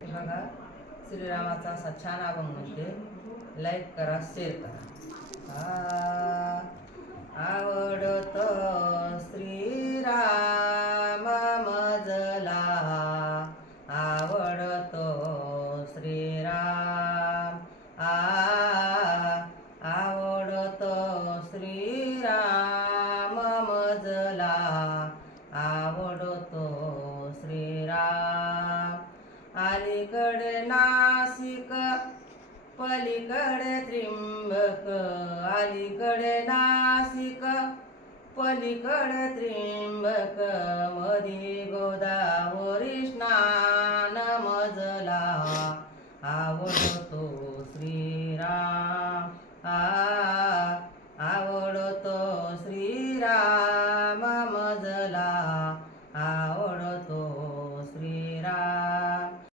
बघा श्रीरामाचा असा छान अभंग म्हणते. लाईक करा, शेअर करा. आवडतो श्रीराम मजला, आवडतो श्रीराम. आवडतो श्रीराम मजला, आवडतो श्रीराम. अलीकडे नासिक पलीकडे त्रिंबक, अलीकडे नासिक पलीकडे त्रिंबक, मधी गोदावरी स्नान मजला, आवडतो